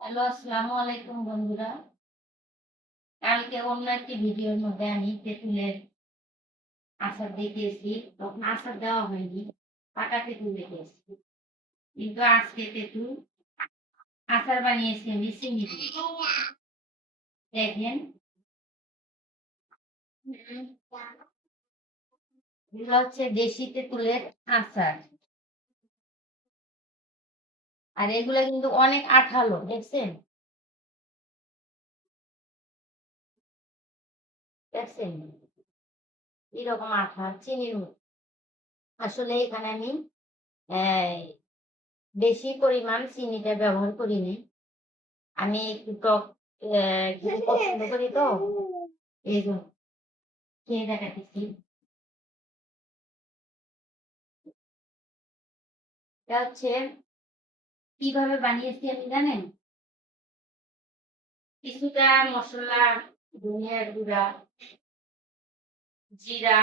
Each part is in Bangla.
হ্যালো, আসসালামু আলাইকুম বন্ধুরা। কালকে অন্য একটি ভিডিওর মধ্যে আমি তেঁতুলের আচার দেখিয়েছি। তখন আচার দেওয়া হয়নি, পাকা তেঁতুল দেখিয়েছি। কিন্তু আজকে তেঁতুল আচার বানিয়েছি আমি চিনি দিয়ে। দেখেন, এগুলো হচ্ছে দেশি তেঁতুলের আচার। আর এগুলো কিন্তু অনেক আঠালো, দেখছেন? দেখছেন এরকম আঠা চিনির মতো। আসলে এখানে আমি আহ, বেশি পরিমাণ চিনিটা ব্যবহার করিনি। আমি একটু টক খেতে পছন্দ করি তো, এই জন্য খেয়ে দেখাতেছি। এটা হচ্ছে কিভাবে বানিয়েছি আমি জানেন? কিছুটা মশলা, ধনিয়ার গুঁড়া, জিরা,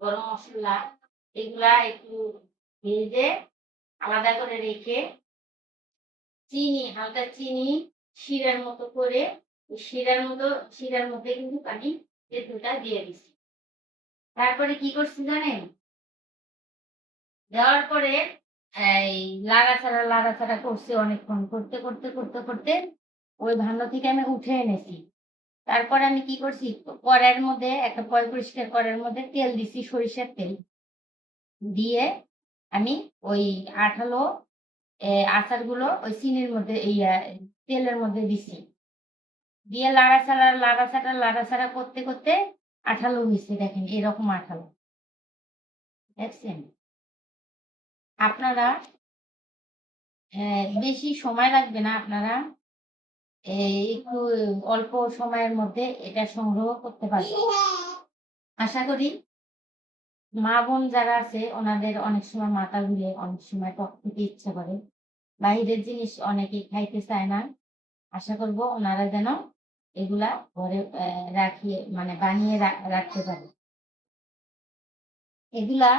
গরম মশলা, এগুলা একটু ভেজে আলাদা করে রেখে চিনি, হালকা চিনি শিরার মতো করে ওই শিরার মধ্যে কিন্তু আমি তেঁতুলটা দিয়ে দিছি। তারপরে কি করছি জানেন? দেওয়ার পরে এই লাড়াচাড়া করছি অনেকক্ষণ। করতে, করতে, করতে, করতে ওই ভান্ড থেকে আমি উঠে এনেছি। তারপরে আমি কি করছি? কড়াইয়ের মধ্যে একটা পরিষ্কার কড়াইয়ের মধ্যে তেল দিছি, সরিষার তেল। দিয়ে আমি ওই আঠালো আচারগুলো ওই চিনির মধ্যে তেলের মধ্যে দিছি। দিয়ে লাড়াচাড়া করতে, করতে আঠালো হইছে, দেখেন এরকম আঠালো। দেখছেন? আপনারা বেশি সময় লাগবে না। আপনারা একটু অল্প সময়ের মধ্যে এটা সংগ্রহ করতে পারবেন। আশা করি মা বোন যারা আছে ওনাদের অনেক সময় মাথা ঘুরে, অনেক সময় টক খেতে ইচ্ছা করে, বাহিরের জিনিস অনেকেই খাইতে চায় না। আশা করব ওনারা যেন এগুলা ঘরে রাখিয়ে মানে বানিয়ে রাখতে পারে। এগুলা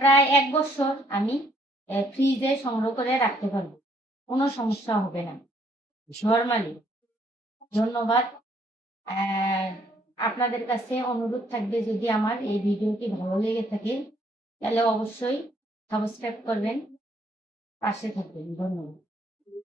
প্রায় ১ বছর আমি ফ্রিজে সংগ্রহ করে রাখতে পারবো, কোনো সমস্যা হবে না নরমালি। ধন্যবাদ। আহ, আপনাদের কাছে অনুরোধ থাকবে, যদি আমার এই ভিডিওটি ভালো লেগে থাকে তাহলে অবশ্যই সাবস্ক্রাইব করবেন, পাশে থাকবেন। ধন্যবাদ।